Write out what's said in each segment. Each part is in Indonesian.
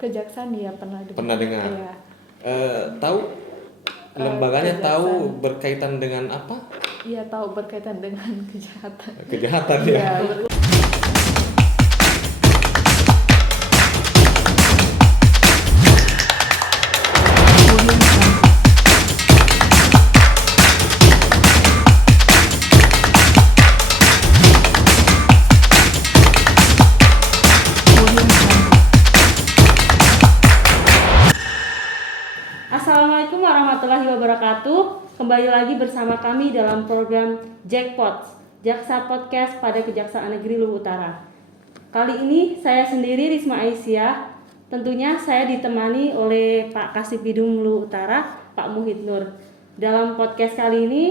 Kejaksaan ya pernah dengar. Pernah dengar. Iya. Tahu lembaganya, Kejaksaan. tahu berkaitan dengan apa? Iya, tahu berkaitan dengan kejahatan. Kejahatan ya. Iya. Assalamualaikum warahmatullahi wabarakatuh. Kembali lagi bersama kami dalam program Jackpot, Jaksa Podcast pada Kejaksaan Negeri Luhut Utara. Kali ini saya sendiri Risma Aisyah. Tentunya saya ditemani oleh Pak Kasipidum Luhut Utara, Pak Muhid Nur. Dalam podcast kali ini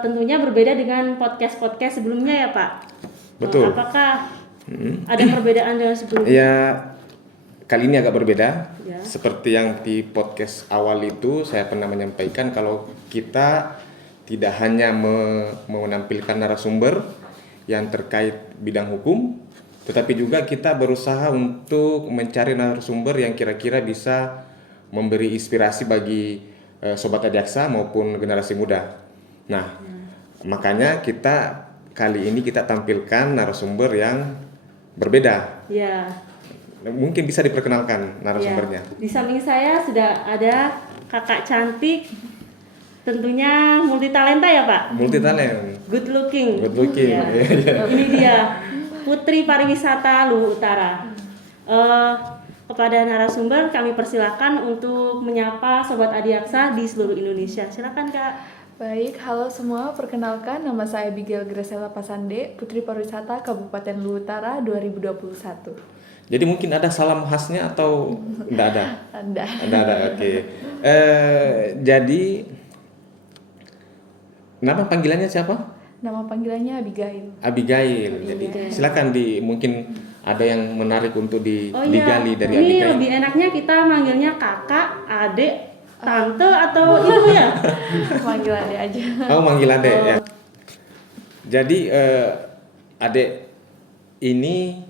tentunya berbeda dengan podcast-podcast sebelumnya ya Pak. Betul. Apakah ada perbedaan dengan sebelumnya? Ya, kali ini agak berbeda. Ya. Seperti yang di podcast awal itu saya pernah menyampaikan kalau kita tidak hanya menampilkan narasumber yang terkait bidang hukum, tetapi juga kita berusaha untuk mencari narasumber yang kira-kira bisa memberi inspirasi bagi sobat Adjaksa maupun generasi muda. Nah, makanya kita kali ini kita tampilkan narasumber yang berbeda. Ya. Mungkin bisa diperkenalkan narasumbernya. Ya, di samping saya sudah ada kakak cantik, tentunya multi talenta ya Pak. Multi talent. Good looking. Good looking. Ya. Ini dia Putri Pariwisata Luhut Utara. Kepada narasumber kami persilakan untuk menyapa sobat Adjaksa di seluruh Indonesia. Silakan Kak. Baik, halo semua. Perkenalkan, nama saya Abigail Graciela Pasande, Putri Pariwisata Kabupaten Luhut Utara 2021. Jadi mungkin ada salam khasnya atau enggak ada? Ada, oke. Jadi nama panggilannya siapa? Nama panggilannya Abigail. Abigail. Jadi silakan mungkin ada yang menarik untuk digali dari ini Abigail. Lebih enaknya kita manggilnya kakak, adik, tante atau ibu ya? Manggil adek aja. Oh, manggil adek ya. Jadi adek ini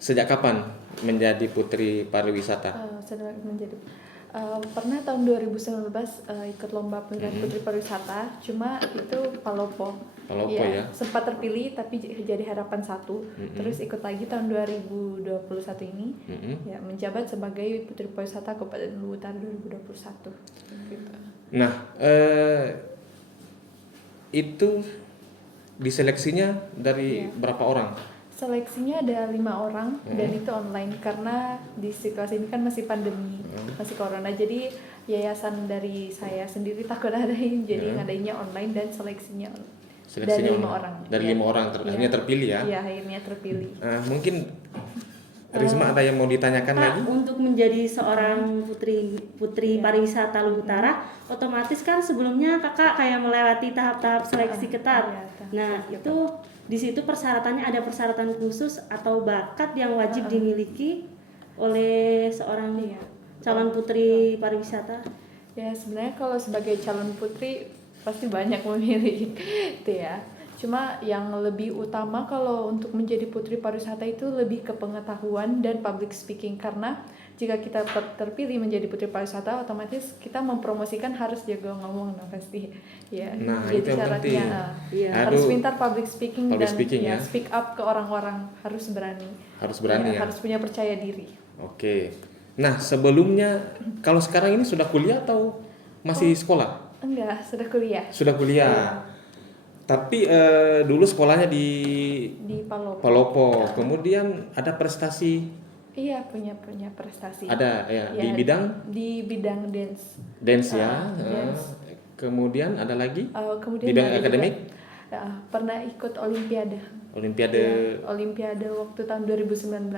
sejak kapan menjadi Putri Pariwisata? Pernah tahun 2019 ikut lomba pemilihan Putri Pariwisata, cuma itu Palopo ya. Sempat terpilih tapi jadi harapan 1. Terus ikut lagi tahun 2021 ini ya, menjabat sebagai Putri Pariwisata Kabupaten Luhut Utara 2021 gitu. Nah, itu diseleksinya dari berapa orang? Seleksinya ada 5 orang dan itu online karena di situasi ini kan masih pandemi, masih corona. Jadi yayasan dari saya sendiri takut ada yang jadi ngadainnya online dan seleksinya dari 5 orang. Dari 5 orang akhirnya terpilih ya? Iya, akhirnya terpilih. Mungkin Risma ada yang mau ditanyakan Kak, lagi? untuk menjadi seorang putri pariwisata Luhut Utara, otomatis kan sebelumnya kakak kayak melewati tahap-tahap seleksi ketat. Nah, itu di situ persyaratannya ada persyaratan khusus atau bakat yang wajib dimiliki oleh seorang calon putri pariwisata. Ya, sebenarnya kalau sebagai calon putri pasti banyak memilih itu ya. Cuma yang lebih utama kalau untuk menjadi putri pariwisata itu lebih ke pengetahuan dan public speaking, karena jika kita terpilih menjadi putri pariwisata otomatis kita mempromosikan harus jago ngomong pasti ya. Nah, jadi itu yang syaratnya harus pintar public speaking dan ya. Speak up ke orang-orang, harus berani ya. Harus punya percaya diri. Oke. Nah, sebelumnya kalau sekarang ini sudah kuliah atau masih sekolah? Enggak, sudah kuliah. Sudah kuliah. Tapi dulu sekolahnya di Palopo. Kemudian ada prestasi? Iya, punya prestasi. Ada ya, di bidang dance. Dance ya. Dance. Kemudian ada lagi? Kemudian bidang akademik? Pernah ikut olimpiade. Olimpiade waktu tahun 2019.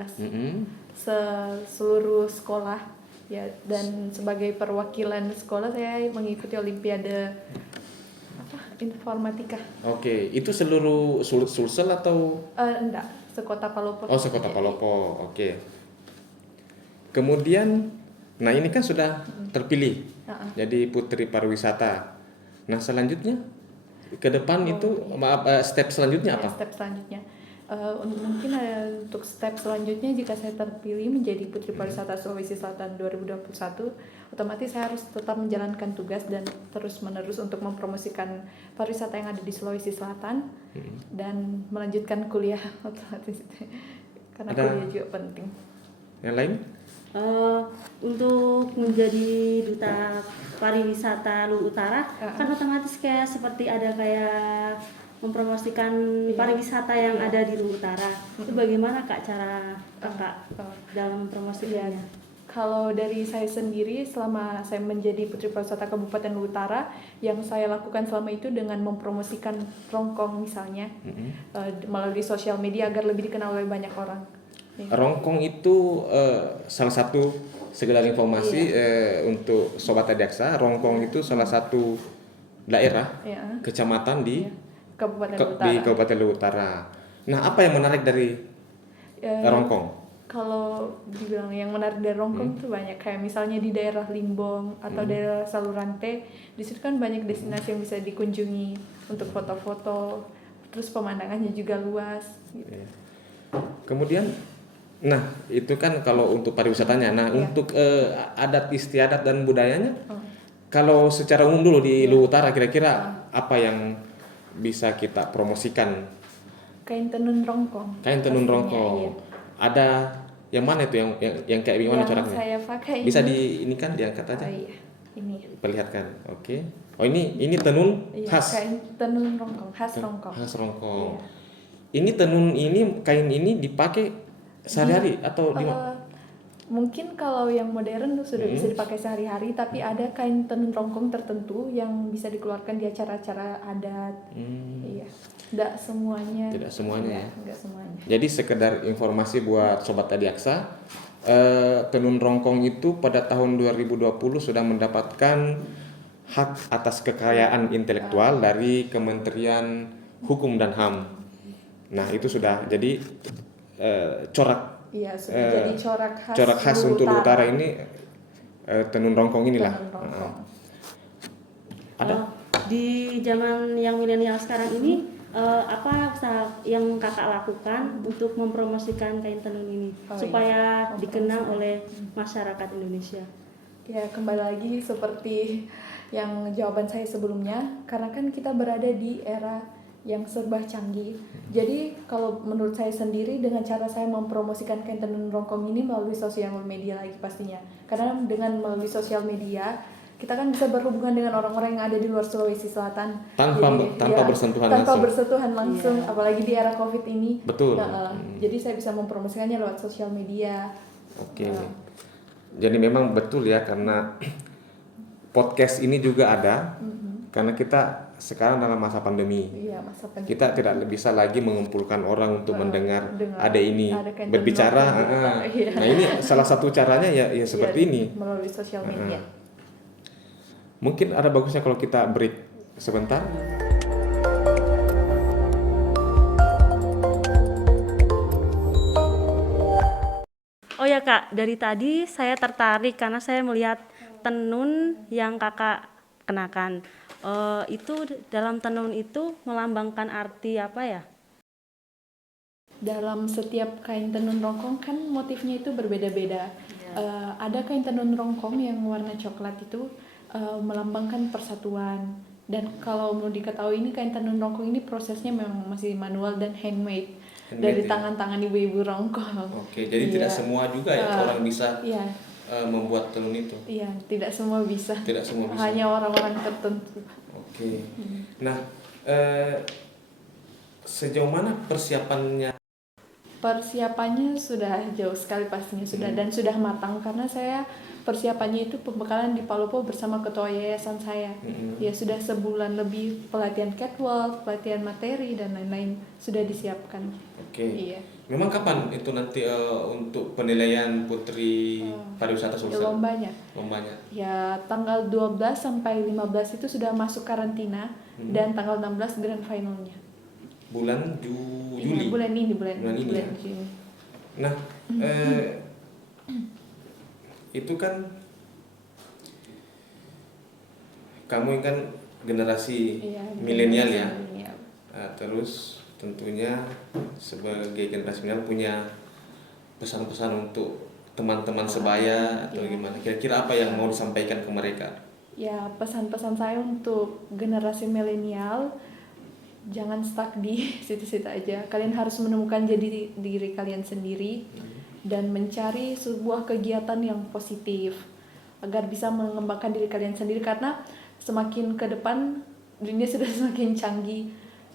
Seluruh sekolah ya, dan sebagai perwakilan sekolah saya mengikuti olimpiade informatika. Oke, itu seluruh Sulsel atau? Enggak, sekota Palopo. Oh, sekota Palopo. Oke. Kemudian, nah ini kan sudah terpilih jadi Putri Pariwisata. Nah, selanjutnya ke depan step selanjutnya apa? Step selanjutnya Mungkin untuk step selanjutnya jika saya terpilih menjadi Putri Pariwisata Sulawesi Selatan 2021, otomatis saya harus tetap menjalankan tugas dan terus-menerus untuk mempromosikan pariwisata yang ada di Sulawesi Selatan dan melanjutkan kuliah otomatis karena Ada kuliah juga penting. yang lain? Untuk menjadi duta pariwisata Luhut Utara kan otomatis kayak seperti ada kayak mempromosikan pariwisata yang ada di Luhut Utara. Itu bagaimana Kak cara Kakak dalam mempromosikannya? Kalau dari saya sendiri, selama saya menjadi Putri Pariwisata Kabupaten Luhut Utara, yang saya lakukan selama itu dengan mempromosikan Rongkong misalnya melalui sosial media agar lebih dikenal oleh banyak orang. Rongkong itu salah satu sekedar informasi untuk Sobat Adiaksa. Rongkong itu salah satu daerah kecamatan di Kabupaten Luhut Utara. Nah, apa yang menarik dari Rongkong? Kalau dibilang yang menarik dari Rongkong itu banyak, kayak misalnya di daerah Limbong atau daerah Salurante, di situ kan banyak destinasi yang bisa dikunjungi untuk foto-foto, terus pemandangannya juga luas. Gitu. Kemudian, nah itu kan kalau untuk pariwisatanya. Nah untuk adat istiadat dan budayanya, kalau secara umum dulu di Luhut Utara kira-kira apa yang bisa kita promosikan? Kain tenun Rongkong. Kain tenun Rongkong. Iya. Ada yang mana itu yang kayak gimana coraknya? Saya pakai bisa ini kan diangkat aja. Oh iya, ini. Perlihatkan. Oke. Oh ini tenun khas. Kain tenun Rongkong, khas Rongkong. Khas Rongkong. Iya. Ini tenun kain ini dipakai sehari-hari atau di Mungkin kalau yang modern sudah bisa dipakai sehari-hari, tapi ada kain tenun Rongkong tertentu yang bisa dikeluarkan di acara-acara adat. Iya. Tidak semuanya. Tidak semuanya ya. Enggak semuanya. Jadi sekedar informasi buat Sobat Adiaksa, tenun Rongkong itu pada tahun 2020 sudah mendapatkan hak atas kekayaan intelektual dari Kementerian Hukum dan HAM. Nah itu sudah jadi corak. Iya, sudah jadi corak khas untuk Luhut Utara ini tenun Rongkong inilah. Tenun Rongkong. Ada? Di zaman yang milenial sekarang ini apa yang Kakak lakukan untuk mempromosikan kain tenun ini supaya dikenal oleh masyarakat Indonesia? Ya, kembali lagi seperti yang jawaban saya sebelumnya, karena kan kita berada di era yang serba canggih. Jadi kalau menurut saya sendiri, dengan cara saya mempromosikan kain tenun Rongkong ini melalui sosial media lagi pastinya. Karena dengan melalui sosial media kita kan bisa berhubungan dengan orang-orang yang ada di luar Sulawesi Selatan tanpa bersentuhan langsung, apalagi di era Covid ini. Betul. Jadi saya bisa mempromosikannya lewat sosial media. Oke. Jadi memang betul ya, karena podcast ini juga ada karena kita sekarang dalam masa pandemi. Iya, masa pandemi. Kita tidak bisa lagi mengumpulkan orang untuk mendengar ada ini berbicara. Nah ini salah satu caranya ya seperti ini melalui sosial media. Mungkin ada bagusnya kalau kita break sebentar. Oh ya Kak, dari tadi saya tertarik karena saya melihat tenun yang Kakak kenakan. Itu dalam tenun itu melambangkan arti apa ya? Dalam setiap kain tenun Rongkong kan motifnya itu berbeda-beda. Ada kain tenun Rongkong yang warna coklat itu melambangkan persatuan. Dan kalau mau diketahui ini kain tenun Rongkong ini prosesnya memang masih manual dan handmade dari tangan-tangan ibu-ibu Rongkong. Oke, jadi tidak semua juga ya orang bisa membuat tenun itu. Iya, tidak semua bisa. Tidak semua bisa. Hanya orang-orang tertentu. Oke. Nah, sejauh mana persiapannya? Persiapannya sudah jauh sekali pastinya dan sudah matang, karena saya persiapannya itu pembekalan di Palopo bersama ketua yayasan saya. Ya sudah sebulan lebih pelatihan catwalk, pelatihan materi dan lain-lain sudah disiapkan. Oke. Iya. Memang kapan itu nanti untuk penilaian Putri Pariwisata Sulawesi? Lombanya. Ya tanggal 12 sampai 15 itu sudah masuk karantina dan tanggal 16 grand finalnya. Bulan Juli. Ya, bulan ini. Juni. Nah, itu kan kamu kan generasi milenial ya. Terus tentunya sebagai generasi milenial punya pesan-pesan untuk teman-teman sebaya atau gimana? Kira-kira apa yang mau disampaikan ke mereka? Ya, pesan-pesan saya untuk generasi milenial, jangan stuck di situ-situ aja. Kalian harus menemukan jadi diri kalian sendiri dan mencari sebuah kegiatan yang positif agar bisa mengembangkan diri kalian sendiri, karena semakin ke depan dunia sudah semakin canggih.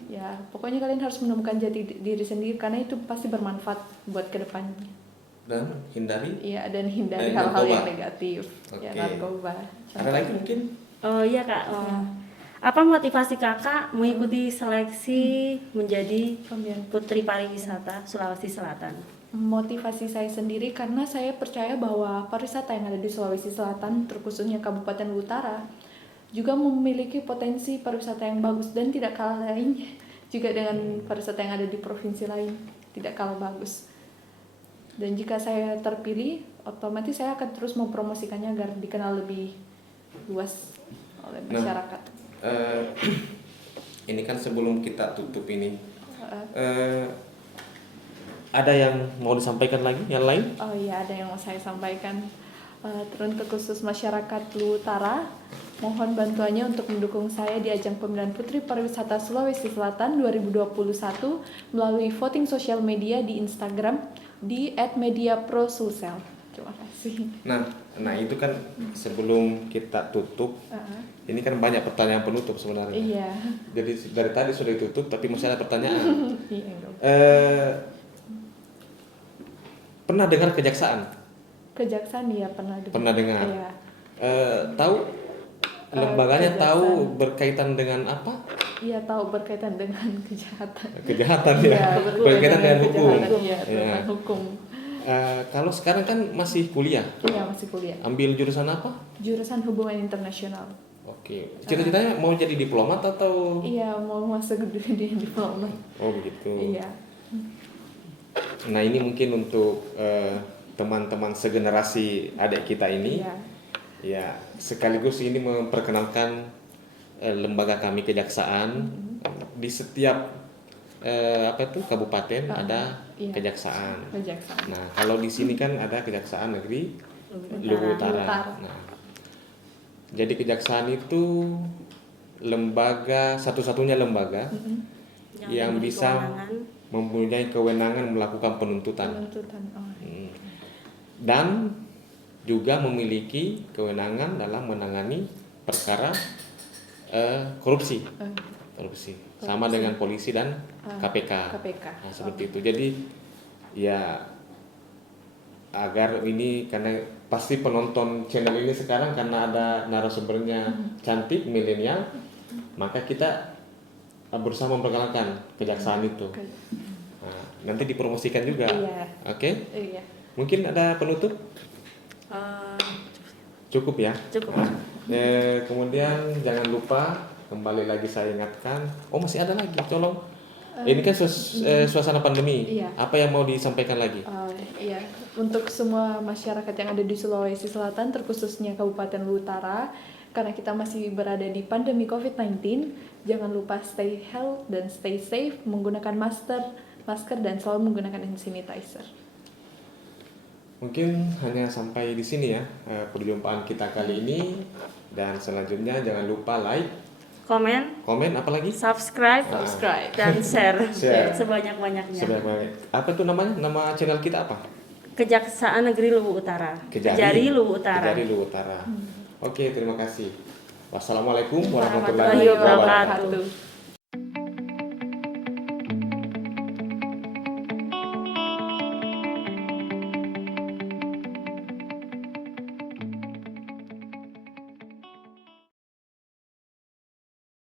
Ya, pokoknya kalian harus menemukan jati diri sendiri karena itu pasti bermanfaat buat kedepannya. Dan hindari? Iya, dan hindari hal-hal narkoba. yang negatif. Ya, Oke. narkoba. Ada lagi mungkin? Oh iya Kak, apa motivasi Kakak mengikuti seleksi menjadi Putri Pariwisata Sulawesi Selatan? Motivasi saya sendiri karena saya percaya bahwa pariwisata yang ada di Sulawesi Selatan, terkhususnya Kabupaten Utara, juga memiliki potensi pariwisata yang bagus dan tidak kalah lain juga dengan pariwisata yang ada di provinsi lain, tidak kalah bagus. Dan jika saya terpilih, otomatis saya akan terus mempromosikannya agar dikenal lebih luas oleh masyarakat. Ini kan sebelum kita tutup ini, ada yang mau disampaikan lagi, yang lain? Oh iya, ada yang mau saya sampaikan. Teruntuk khusus masyarakat Luwu Utara, mohon bantuannya untuk mendukung saya di ajang pemilihan Putri Pariwisata Sulawesi Selatan 2021 melalui voting sosial media di Instagram di @mediaprosulsel. Terima kasih. Nah itu kan sebelum kita tutup, ini kan banyak pertanyaan penutup sebenarnya. Iya. Jadi dari tadi sudah ditutup, tapi masih ada pertanyaan. Iya, enggak. Pernah dengar kejaksaan? Kejaksaan ya pernah dengar. Pernah dengar. Iya. Tahu lembaganya, Kejaksaan. tahu berkaitan dengan apa? Iya, tahu berkaitan dengan kejahatan. Kejahatan ya. Iya, betul. Berkaitan dengan hukum. Kejahatan, iya, Ya. tentang hukum. Kalau sekarang kan masih kuliah, Iya, masih kuliah. ambil jurusan apa? Jurusan hubungan internasional. Oke. Cita-citanya mau jadi diplomat atau? Iya, mau masuk di diplomat. Oh begitu. Iya. Nah ini mungkin untuk teman-teman segenerasi adik kita ini, Iya. ya sekaligus ini memperkenalkan lembaga kami kejaksaan. Di setiap kabupaten ada iya. kejaksaan. Kejaksaan. Nah kalau di sini kan ada Kejaksaan Negeri Luwu Utara. Nah, jadi kejaksaan itu lembaga satu-satunya lembaga yang diberi bisa kewenangan. mempunyai kewenangan melakukan penuntutan. Penuntutan. Oh. Dan juga memiliki kewenangan dalam menangani perkara korupsi. Korupsi. Sama dengan polisi dan KPK. KPK. Nah, seperti itu. Jadi ya agar ini, karena pasti penonton channel ini sekarang karena ada narasumbernya cantik milenial, maka kita berusaha memperkenalkan kejaksaan itu. Nah, nanti dipromosikan juga. Iya. Oke? Iya. Mungkin ada penutup? Cukup ya? Cukup. Kemudian jangan lupa, kembali lagi saya ingatkan. Oh masih ada lagi, tolong. Ini kan suasana pandemi. Iya. Apa yang mau disampaikan lagi? Iya, untuk semua masyarakat yang ada di Sulawesi Selatan, terkhususnya Kabupaten Luwu Utara, karena kita masih berada di pandemi COVID-19, jangan lupa stay healthy dan stay safe, menggunakan masker dan selalu menggunakan hand sanitizer. Mungkin hanya sampai di sini ya perjumpaan kita kali ini, dan selanjutnya jangan lupa like, komen, apalagi subscribe, dan share. Share. Sebanyak-banyaknya. Apa tuh namanya? Nama channel kita apa? Kejaksaan Negeri Luwu Utara. Kejari Luwu Utara. Kejari Luwu Utara. Oke, terima kasih. Wassalamualaikum Warahmatullahi warahmatullahi wabarakatuh. wabarakatuh.